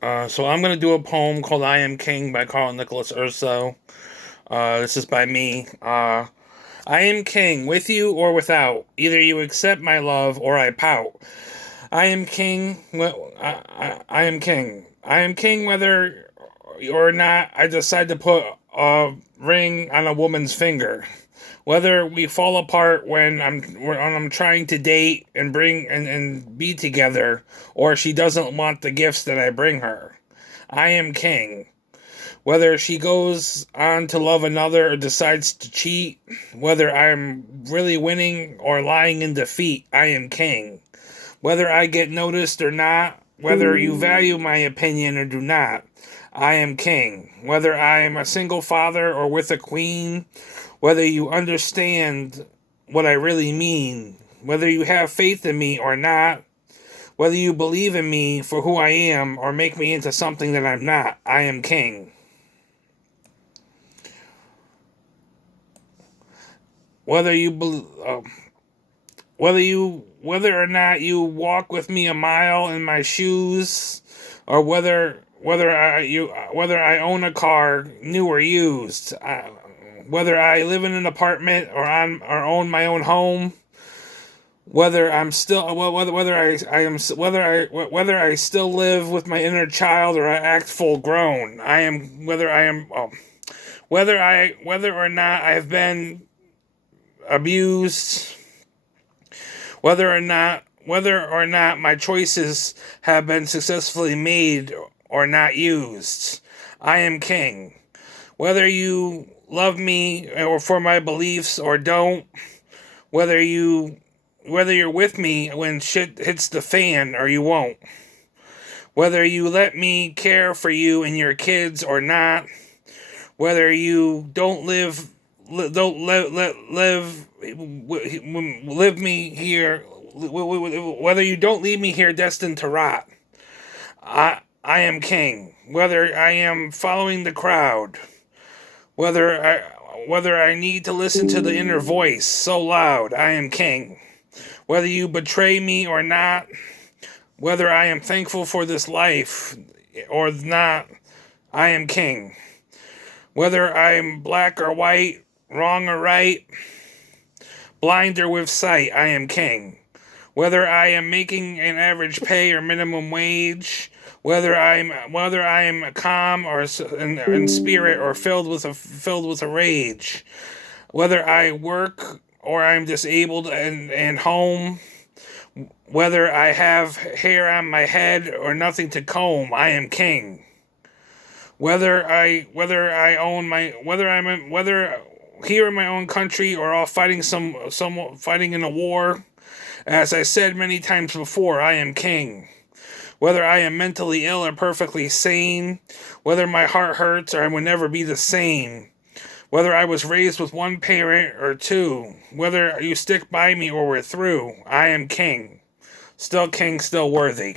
So I'm going to do a poem called I Am King by Karl Nicholas Urso. This is by me. I am king, with you or without. Either you accept my love or I pout. I am king. I am king. I am king whether or not I decide to put a ring on a woman's finger. Whether we fall apart when I'm trying to date and and be together, or she doesn't want the gifts that I bring her. I am king. Whether she goes on to love another or decides to cheat, whether I'm really winning or lying in defeat, I am king. Whether I get noticed or not, whether you value my opinion or do not, I am king. Whether I am a single father or with a queen, whether you understand what I really mean, whether you have faith in me or not, whether you believe in me for who I am or make me into something that I'm not, I am king. Whether you whether or not you walk with me a mile in my shoes, or whether I own a car, new or used, whether I live in an apartment or own my own home, whether I'm still whether I still live with my inner child or I act full grown. I am whether I am whether or not I have been abused, whether or not my choices have been successfully made or not used. I am king. Whether you love me or for my beliefs or don't, whether you whether you're with me when shit hits the fan or you won't. Whether you let me care for you and your kids or not, whether you don't live don't live me here, whether you don't leave me here destined to rot. I am king. Whether I am following the crowd, whether I whether I need to listen to the inner voice so loud, I am king. Whether you betray me or not, whether I am thankful for this life or not, I am king. Whether I am black or white, wrong or right, blind or with sight, I am king. Whether I am making an average pay or minimum wage, whether I am calm or in spirit or filled with a rage, whether I work or I'm disabled and home, whether I have hair on my head or nothing to comb, I am king. Whether I own my whether here in my own country or off fighting in a war, as I said many times before, I am king. Whether I am mentally ill or perfectly sane, whether my heart hurts or I will never be the same, whether I was raised with one parent or two, whether you stick by me or we're through, I am king. Still king, still worthy.